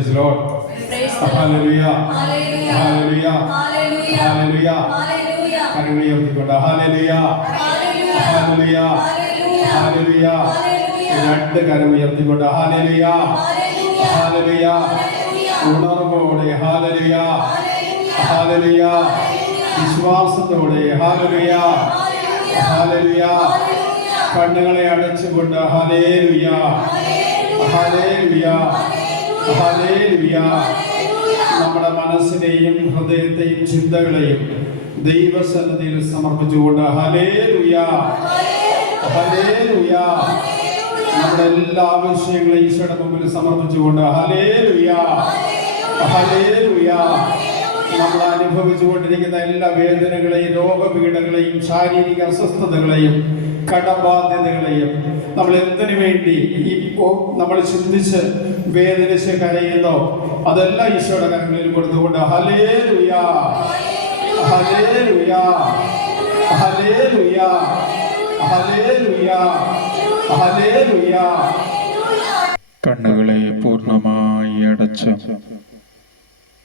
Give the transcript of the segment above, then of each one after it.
Praise the Lord. Hallelujah. Hallelujah. Hallelujah. Hallelujah. Hallelujah. Hallelujah. Hallelujah. രണ്ട് കരം ഉയർത്തിക്കൊണ്ട് hallelujah hallelujah ഉണർവോടെ hallelujah hallelujah വിശ്വാസത്തോടെ hallelujah hallelujah കണ്ണുകളെ അടച്ചുകൊണ്ട് hallelujah hallelujah hallelujah നമ്മുടെ മനസ്സിനെയും ഹൃദയത്തെയും ചിന്തകളെയും ദൈവസന്നിധിയിൽ സമർപ്പിച്ചുകൊണ്ട് ഹല്ലേലൂയ ഹല്ലേലൂയ നമ്മുടെ എല്ലാ ആവശ്യങ്ങളെയും ഈശോയുടെ മുമ്പിൽ സമർപ്പിച്ചുകൊണ്ട് ഹല്ലേലൂയ ഹല്ലേലൂയ നമ്മൾ അനുഭവിച്ചുകൊണ്ടിരിക്കുന്ന എല്ലാ വേദനകളെയും രോഗപീഠകളെയും ശാരീരിക അസ്വസ്ഥതകളെയും കടബാധ്യതകളെയും നമ്മൾ എന്തിനു വേണ്ടി ഇപ്പോൾ നമ്മൾ ചിന്തിച്ച് വേദനിച്ച് കരയുന്നോ അതെല്ലാം ഈശോയുടെ കരങ്ങളിൽ കൊടുത്തുകൊണ്ട് hallelujah hallelujah hallelujah hallelujah hallelujah. കണ്ണുകളെ പൂർണ്ണമായി അടച്ച്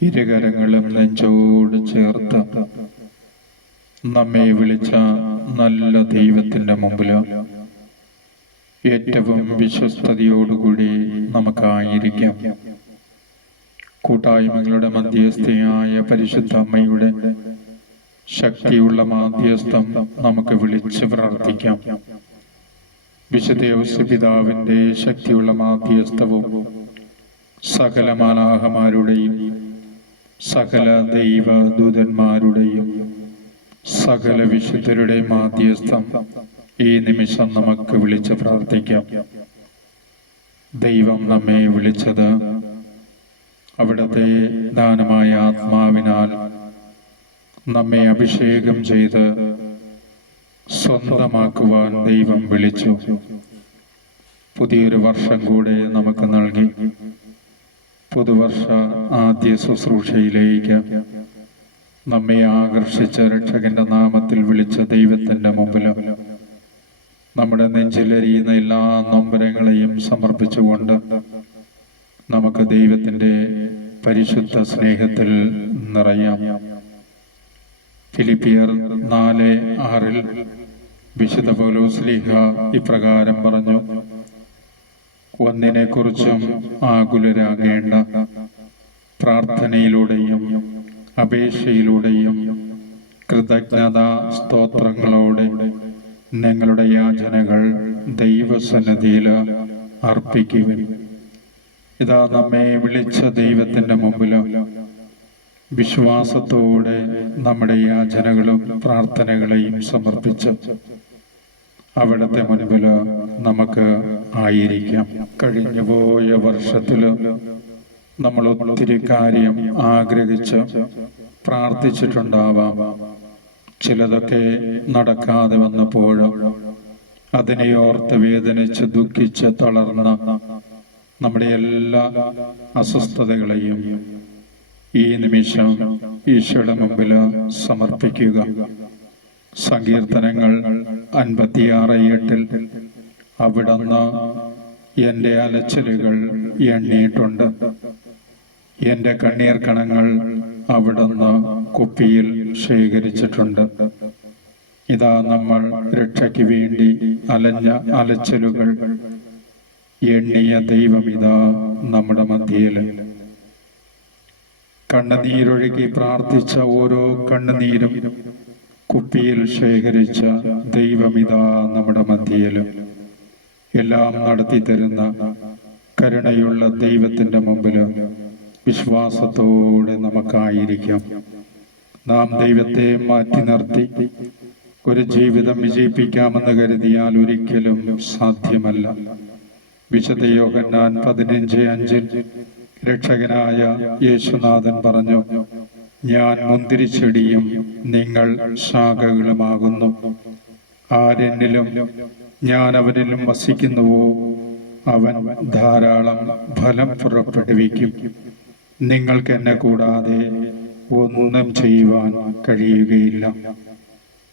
ഇരുകരങ്ങളും നെഞ്ചോട് ചേർത്ത് നമ്മെ വിളിച്ച നല്ല ദൈവത്തിന്റെ മുമ്പിൽ ഏറ്റവും വിശ്വസ്തയോടുകൂടി നമുക്കായിരിക്കാം. കൂട്ടായ്മകളുടെ മധ്യസ്ഥയായ പരിശുദ്ധ അമ്മയുടെ ശക്തിയുള്ള മാധ്യസ്ഥം നമുക്ക് വിളിച്ച് പ്രാർത്ഥിക്കാം. വിശുദ്ധ ഔസേപ്പിതാവിന്റെ ശക്തിയുള്ള മാധ്യസ്ഥവും സകല മാലാഖമാരുടെയും സകല ദൈവദൂതന്മാരുടെയും സകല വിശുദ്ധരുടെയും മാധ്യസ്ഥം ഈ നിമിഷം നമുക്ക് വിളിച്ച് പ്രാർത്ഥിക്കാം. ദൈവം നമ്മെ വിളിച്ചത് അവിടുത്തെ ദാനമായ ആത്മാവിനാൽ നമ്മെ അഭിഷേകം ചെയ്ത് സ്വന്തമാക്കുവാൻ ദൈവം വിളിച്ചു. പുതിയൊരു വർഷം കൂടെ നമുക്ക് നൽകി. പുതുവർഷ ആദ്യ ശുശ്രൂഷയിലേക്ക് നമ്മെ ആകർഷിച്ച രക്ഷകന്റെ നാമത്തിൽ വിളിച്ച ദൈവത്തിന്റെ മുമ്പിൽ നമ്മുടെ നെഞ്ചിലെരിയുന്ന എല്ലാ നൊമ്പരങ്ങളെയും സമർപ്പിച്ചുകൊണ്ട് നമുക്ക് ദൈവത്തിന്റെ പരിശുദ്ധ സ്നേഹത്തിൽ നിറയാം. ഫിലിപ്പിയർ 4:6 വിശുദ്ധ പൗലോസ്ലീഹ ഇപ്രകാരം പറഞ്ഞു: ഒന്നിനെക്കുറിച്ചും ആകുലരാകേണ്ട, പ്രാർത്ഥനയിലൂടെയും അപേക്ഷയിലൂടെയും കൃതജ്ഞതാ സ്തോത്രങ്ങളോടെ നിങ്ങളുടെ യാചനകൾ ദൈവസന്നിധിയിൽ അർപ്പിക്കുവിൻ. ഇതാ നമ്മെ വിളിച്ച ദൈവത്തിന്റെ മുമ്പിൽ വിശ്വാസത്തോടെ നമ്മുടെ യാചനകളും പ്രാർത്ഥനകളെയും സമർപ്പിച്ച് അവിടുത്തെ മുൻപിൽ നമുക്ക് ആയിരിക്കാം. കഴിഞ്ഞുപോയ വർഷത്തില് നമ്മൾ ഒത്തിരി കാര്യം ആഗ്രഹിച്ച് പ്രാർത്ഥിച്ചിട്ടുണ്ടാവാം. ചിലതൊക്കെ നടക്കാതെ വന്നപ്പോഴും അതിനെ ഓർത്ത് വേദനിച്ച് ദുഃഖിച്ച് തളർന്ന നമ്മുടെ എല്ലാ അസ്വസ്ഥതകളെയും ഈ നിമിഷം ഈശോയുടെ മുമ്പിൽ സമർപ്പിക്കുക. സങ്കീർത്തനങ്ങൾ 56:8 അവിടുന്ന് എൻ്റെ അലച്ചിലുകൾ എണ്ണിയിട്ടുണ്ട്, എൻ്റെ കണ്ണീർ കണങ്ങൾ അവിടുന്ന് കുപ്പിയിൽ ശേഖരിച്ചിട്ടുണ്ട്. ഇതാ നമ്മൾ രക്ഷയ്ക്ക് വേണ്ടി അലഞ്ഞ അലച്ചിലുകൾ എണ്ണിയ ദൈവം ഇതാ നമ്മുടെ മധ്യയിൽ. കണ്ണുനീരൊഴുകി പ്രാർത്ഥിച്ച ഓരോ കണ്ണുനീരും കുപ്പിയിൽ ശേഖരിച്ച ദൈവമിതാ നമ്മുടെ മധ്യയിൽ. എല്ലാം നടത്തി തരുന്ന കരുണയുള്ള ദൈവത്തിന്റെ മുമ്പിൽ വിശ്വാസത്തോടെ നമുക്കായിരിക്കാം. നാം ദൈവത്തെ മാറ്റി നിർത്തി ഒരു ജീവിതം വിജയിപ്പിക്കാമെന്ന് കരുതിയാൽ ഒരിക്കലും സാധ്യമല്ല. വിശുദ്ധ യോഹന്നാൻ 15:5 രക്ഷകനായ യേശുനാഥൻ പറഞ്ഞു: ഞാൻ മുന്തിരിച്ചെടിയും നിങ്ങൾ ശാഖകളുമാകുന്നു. ആരെന്നിലും ഞാൻ അവനിലും വസിക്കുന്നുവോ അവൻ ധാരാളം ഫലം പുറപ്പെടുവിക്കും. നിങ്ങൾക്ക് എന്നെ കൂടാതെ ഒന്നും ചെയ്യുവാൻ കഴിയുകയില്ല.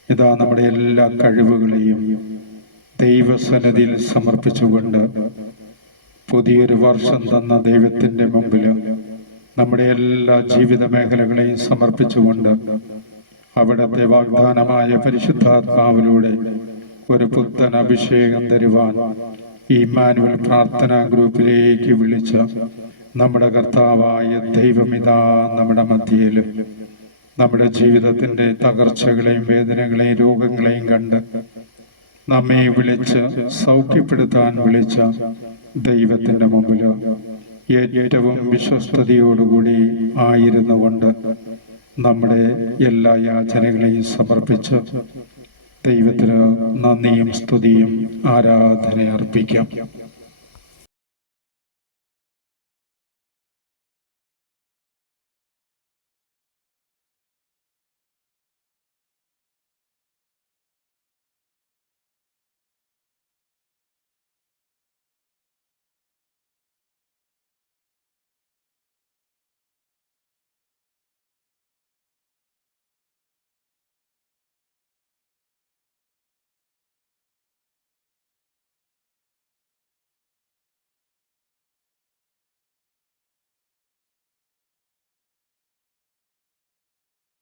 ഇതാ നമ്മുടെ എല്ലാ കഴിവുകളെയും ദൈവസന്നിധിയിൽ സമർപ്പിച്ചുകൊണ്ട് പുതിയൊരു വർഷം തന്ന ദൈവത്തിൻ്റെ മുമ്പിൽ നമ്മുടെ എല്ലാ ജീവിത മേഖലകളെയും സമർപ്പിച്ചുകൊണ്ട് അവിടുത്തെ വാഗ്ദാനമായ പരിശുദ്ധാത്മാവിലൂടെ ഒരു പുത്തൻ അഭിഷേകം തരുവാൻ ഇമ്മാനുവൽ പ്രാർത്ഥനാ ഗ്രൂപ്പിലേക്ക് വിളിച്ച നമ്മുടെ കർത്താവായ ദൈവമിതാ നമ്മുടെ മധ്യയിൽ നമ്മുടെ ജീവിതത്തിൻ്റെ തകർച്ചകളെയും വേദനകളെയും രോഗങ്ങളെയും കണ്ട് നമ്മെ വിളിച്ച് സൗഖ്യപ്പെടുത്താൻ വിളിച്ച ദൈവത്തിൻ്റെ മുമ്പിൽ ഏറ്റവും വിശ്വസ്തയോടുകൂടി ആയിരുന്നു കൊണ്ട് നമ്മുടെ എല്ലാ യാചനകളെയും സമർപ്പിച്ച് ദൈവത്തിന് നന്ദിയും സ്തുതിയും ആരാധന അർപ്പിക്കാം.